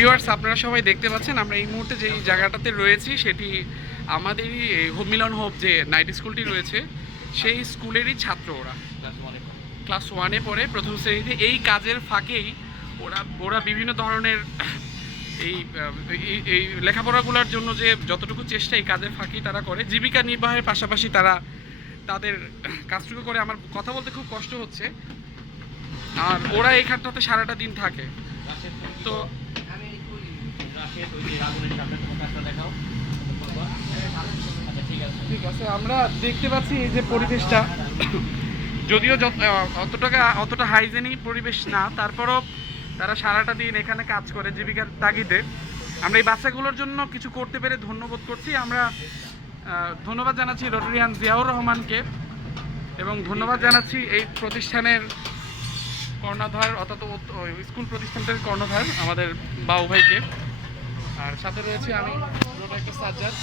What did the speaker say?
Viewers, আপনারা সবাই দেখতে পাচ্ছেন আমরা এই মুহূর্তে যেই জায়গাটাতে রয়েছি সেটি আমাদেরই হোপ মিলন হোপ যে নাইট স্কুলটি রয়েছে সেই স্কুলেরই ছাত্র। ওরা ক্লাস 1-এ পড়ে, প্রথম শ্রেণীতে। এই কাজের ফাঁকেই ওরা ওরা বিভিন্ন ধরনের এই এই লেখাপড়াগুলোর জন্য যে যতটুকু চেষ্টা এই কাজের ফাঁকেই তারা করে, জীবিকা নির্বাহের পাশাপাশি তারা তাদের কাজটুকু করে। আমার কথা বলতে খুব কষ্ট হচ্ছে। আর ওরা এইখানটাতে সারাটা দিন থাকে। তো ঠিক আছে, আমরা দেখতে পাচ্ছি এই যে পরিবেশটা, যদিও অতটা হাইজেনিক পরিবেশ না, তারপরও তারা সারাটা দিন এখানে কাজ করে জীবিকার তাগিদে। আমরা এই বাচ্চাগুলোর জন্য কিছু করতে পেরে ধন্যবোধ করছি। আমরা ধন্যবাদ জানাচ্ছি রোটারিয়ান জিয়াউর রহমানকে, এবং ধন্যবাদ জানাচ্ছি এই প্রতিষ্ঠানের কর্ণধার অর্থাৎ স্কুল প্রতিষ্ঠানটির কর্ণধার আমাদের বাবু ভাইকে। আর সাথে রয়েছে আমি সাজ্জাদ।